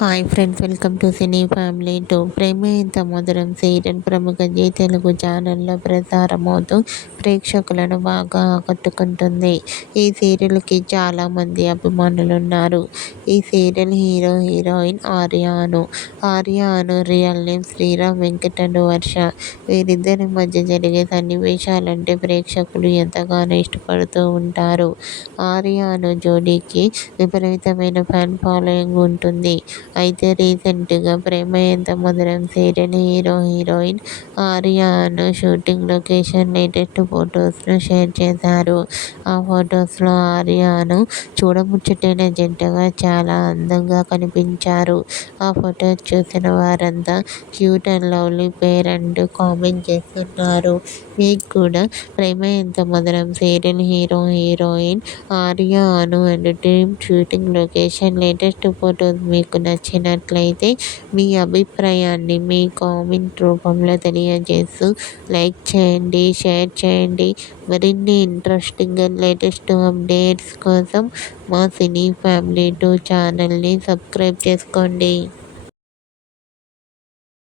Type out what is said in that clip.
Hi friends, welcome to cine family two. Prema Inta Madhuram serial ప్రముఖ G Telugu ఛానల్లో ప్రసారమవుతూ ప్రేక్షకులను బాగా ఆకట్టుకుంటుంది. ఈ సీరియల్కి చాలామంది అభిమానులు ఉన్నారు. ఈ సీరియల్ హీరో హీరోయిన్ ఆర్యాను రియల్ నేమ్ శ్రీరామ్ వెంకటను వర్ష. వీరిద్దరి మధ్య జరిగే సన్నివేశాలంటే ప్రేక్షకులు ఎంతగానో ఇష్టపడుతూ ఉంటారు. ఆర్యాను జోడీకి విపరీతమైన ఫ్యాన్ ఫాలోయింగ్ ఉంటుంది. అయితే రీసెంట్గా Prema Entha Madhuram serial hero heroine ఆర్యాను షూటింగ్ లొకేషన్ లేటెస్ట్ ఫొటోస్ను షేర్ చేశారు. ఆ ఫొటోస్లో ఆర్యాను చూడముచ్చటైన జంటగా చాలా అందంగా కనిపించారు. ఆ ఫొటోస్ చూసిన వారంతా క్యూట్ అండ్ లవ్లీ పేర్ అంటూ కామెంట్ చేస్తున్నారు. మీకు కూడా Prema Entha Madhuram serial hero heroine ఆర్యాను and team shooting location latest photos మీకు నచ్చినట్లయితే మీ అభిప్రాయాన్ని మీ కామెంట్ రూపంలో తెలియజేస్తూ లైక్ చేయండి, షేర్ చేయండి. మరిన్ని ఇంట్రెస్టింగ్ అండ్ లేటెస్ట్ అప్డేట్స్ కోసం మా సినీ ఫ్యామిలీ 2 ఛానల్ని సబ్స్క్రైబ్ చేసుకోండి.